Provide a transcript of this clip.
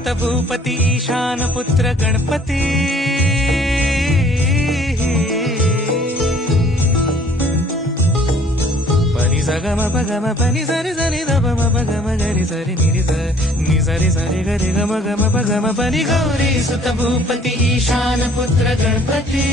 सुत भूपती ईशान पुत्र गणपती पनि सगम पगम पनि सरि सरि द म पगम गरि सरि नि सरि सरि गरि गम गम पगम पनि गौरी सुत भूपती ईशान पुत्र गणपती